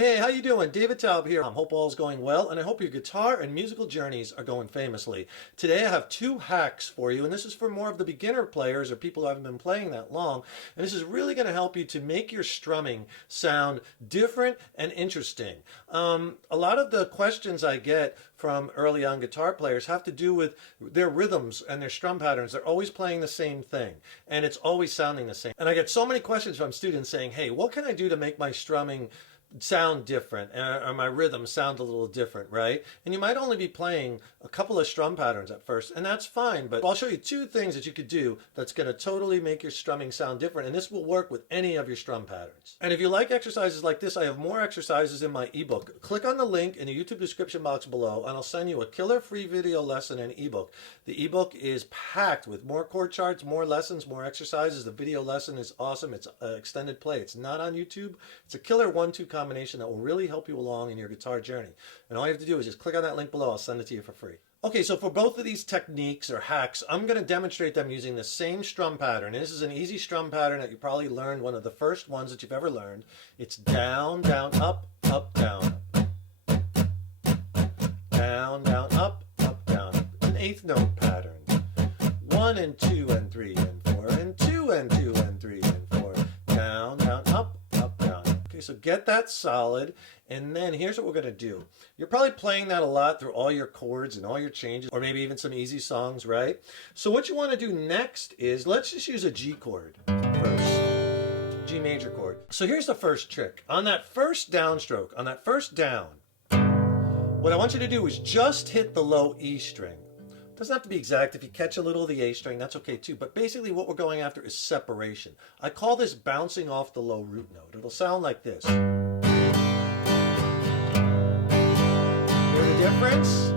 Hey, how you doing? David Taub here. I hope all's going well, and I hope your guitar and musical journeys are going famously. Today I have two hacks for you, and this is for more of the beginner players or people who haven't been playing that long, and this is really going to help you to make your strumming sound different and interesting. A lot of the questions I get from early on guitar players have to do with their rhythms and their strum patterns. They're always playing the same thing, and it's always sounding the same. And I get so many questions from students saying, hey, what can I do to make my strumming sound different or my rhythm sound a little different, right? And you might only be playing a couple of strum patterns at first, and that's fine, but I'll show you two things that you could do that's going to totally make your strumming sound different, and this will work with any of your strum patterns. And if you like exercises like this, I have more exercises in my ebook. Click on the link in the YouTube description box below and I'll send you a killer free video lesson and ebook. The ebook is packed with more chord charts, more lessons, more exercises. The video lesson is awesome. It's extended play. It's not on YouTube. It's a killer 1-2 combination that will really help you along in your guitar journey. And all you have to do is just click on that link below. I'll send it to you for free. Okay, so for both of these techniques or hacks, I'm going to demonstrate them using the same strum pattern. And this is an easy strum pattern that you probably learned, one of the first ones that you've ever learned. It's down, down, up, up, down. Down, down, up, down. An eighth note pattern. 1 and 2 and 3 and 4 and 2 and 2 and 3 and 4. Down, down, up, down. Okay, so get that solid, and then here's what we're going to do. You're probably playing that a lot through all your chords and all your changes, or maybe even some easy songs, right? So what you want to do next is, let's just use a G chord first. G major chord. So here's the first trick. On that first downstroke, on that first down, what I want you to do is just hit the low E string. Doesn't have to be exact. If you catch a little of the A string, that's okay too. But basically what we're going after is separation. I call this bouncing off the low root note. It'll sound like this. Hear the difference?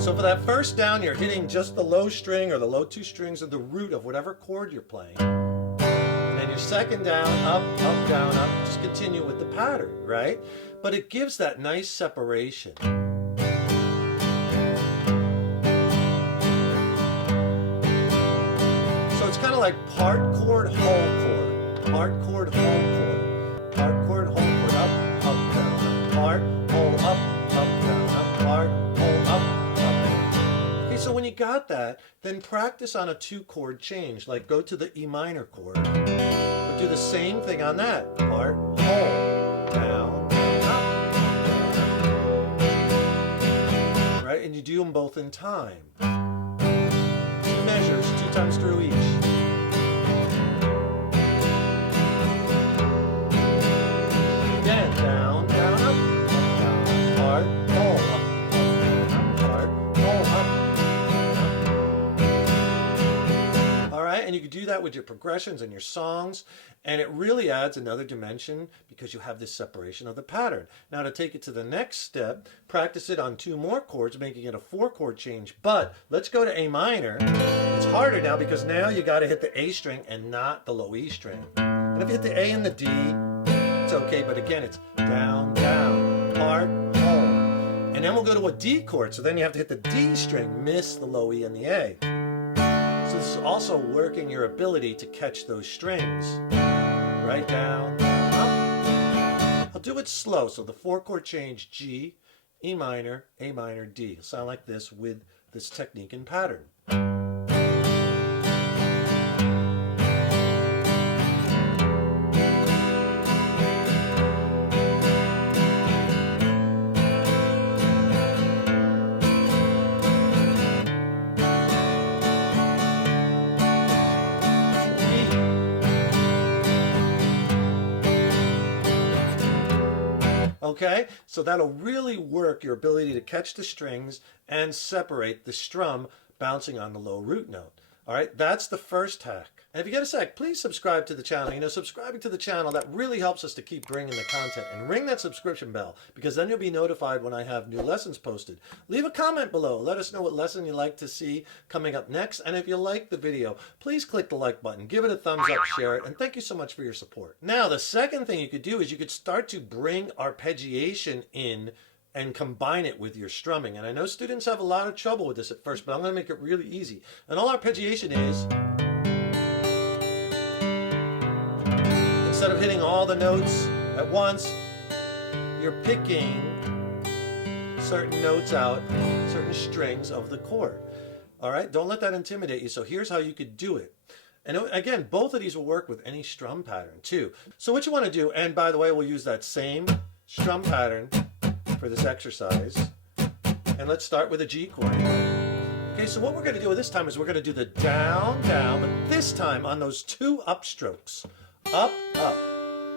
So for that first down, you're hitting just the low string or the low two strings of the root of whatever chord you're playing. And then your second down, up, down, up. Just continue with the pattern, right? But it gives that nice separation. It's kind of like part chord, whole chord, part chord, whole chord, part chord, whole chord, up, down, part, whole, up, down, part, whole, up, down. Okay, so when you got that, then practice on a 2-chord change, like go to the E minor chord, but do the same thing on that, part, whole, down, up, right? And you do them both in time. 2 measures, 2 times through each. Again, down, down, up, part, whole, up, part, whole, up. All right, and you can do that with your progressions and your songs, and it really adds another dimension because you have this separation of the pattern. Now to take it to the next step, practice it on 2 more chords, making it a 4-chord change. But let's go to A minor. It's harder now because now you got to hit the A string and not the low E string. And if you hit the A and the D, it's okay, but again, it's down, down, part, whole. And then we'll go to a D chord, so then you have to hit the D string, miss the low E and the A. So this is also working your ability to catch those strings. Right, down, up. I'll do it slow, so the 4-chord change, G, E minor, A minor, D. It'll sound like this with this technique and pattern. Okay, so that'll really work your ability to catch the strings and separate the strum bouncing on the low root note. All right, that's the first hack. And if you get a sec, please subscribe to the channel. You know, subscribing to the channel, that really helps us to keep bringing the content. And ring that subscription bell, because then you'll be notified when I have new lessons posted. Leave a comment below. Let us know what lesson you'd like to see coming up next. And if you like the video, please click the like button, give it a thumbs up, share it, and thank you so much for your support. Now, the second thing you could do is you could start to bring arpeggiation in and combine it with your strumming. And I know students have a lot of trouble with this at first, but I'm going to make it really easy. And all arpeggiation is, instead of hitting all the notes At once, you're picking certain notes out, certain strings of the chord. All right, don't let that intimidate you. So here's how you could do it. And again, both of these will work with any strum pattern too. So what you want to do, and by the way, we'll use that same strum pattern for this exercise. And let's start with a G chord. Okay, so what we're going to do this time is we're going to do the down, down, but this time on those two upstrokes, up, up.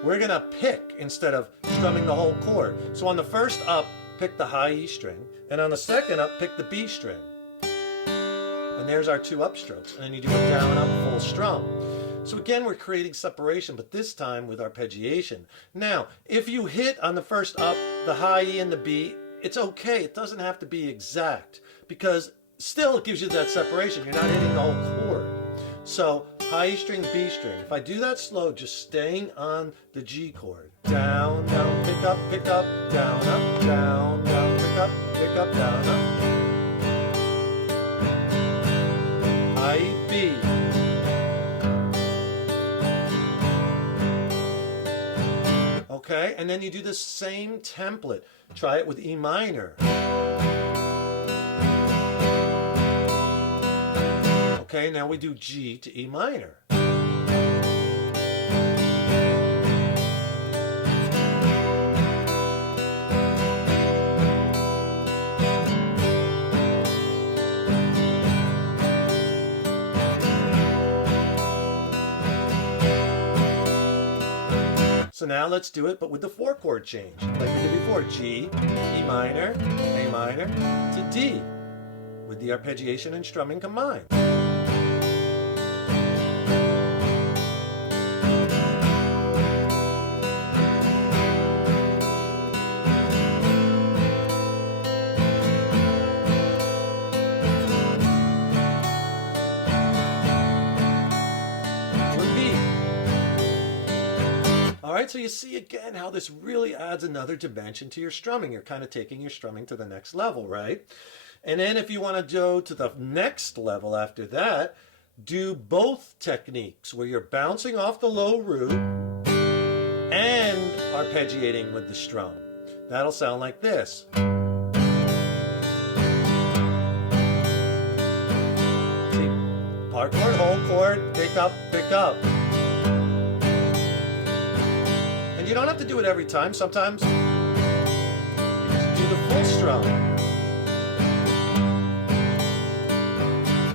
We're going to pick instead of strumming the whole chord. So on the first up, pick the high E string, and on the second up, pick the B string. And there's our two upstrokes. And then you do a down, up, full strum. So again, we're creating separation, but this time with arpeggiation. Now, if you hit on the first up, the high E and the B, it's okay. It doesn't have to be exact, because still it gives you that separation. You're not hitting the whole chord. So high E string, B string. If I do that slow, just staying on the G chord. Down, down, pick up, down, up, down, down, pick up, down, up. High E, B. Okay, and then you do the same template. Try it with E minor. Okay, now we do G to E minor. So now let's do it, but with the 4-chord change, like we did before. G, E minor, A minor, to D, with the arpeggiation and strumming combined. Alright, so you see again how this really adds another dimension to your strumming. You're kind of taking your strumming to the next level, right? And then if you want to go to the next level after that, do both techniques where you're bouncing off the low root and arpeggiating with the strum. That'll sound like this. See, part chord, whole chord, pick up, pick up. You don't have to do it every time. Sometimes you just do the full strum.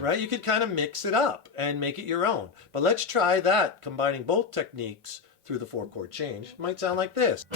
Right? You could kind of mix it up and make it your own. But let's try that, combining both techniques through the 4-chord change. It might sound like this.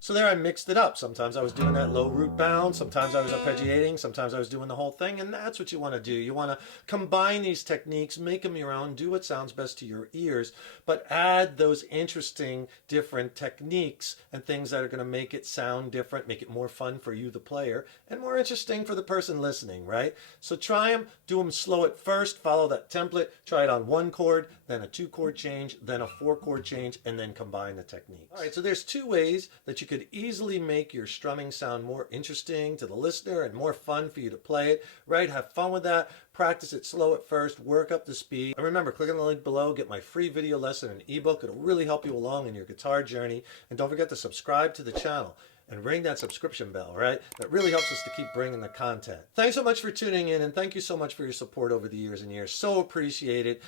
So there I mixed it up. Sometimes I was doing that low root bound, sometimes I was arpeggiating, sometimes I was doing the whole thing, and that's what you want to do. You want to combine these techniques, make them your own, do what sounds best to your ears, but add those interesting different techniques and things that are going to make it sound different, make it more fun for you, the player, and more interesting for the person listening, right? So try them, do them slow at first, follow that template, try it on 1 chord, then a 2-chord change, then a 4-chord change, and then combine the techniques. All right, so there's 2 ways that you could easily make your strumming sound more interesting to the listener and more fun for you to play it, right? Have fun with that. Practice it slow at first, work up the speed. And remember, click on the link below, get my free video lesson and ebook. It'll really help you along in your guitar journey. And don't forget to subscribe to the channel and ring that subscription bell, right? That really helps us to keep bringing the content. Thanks so much for tuning in, and thank you so much for your support over the years and years. So appreciated.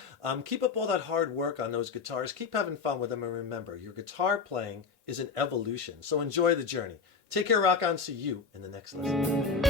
Keep up all that hard work on those guitars. Keep having fun with them, and remember, your guitar playing is an evolution. So enjoy the journey. Take care, rock on. See you in the next lesson.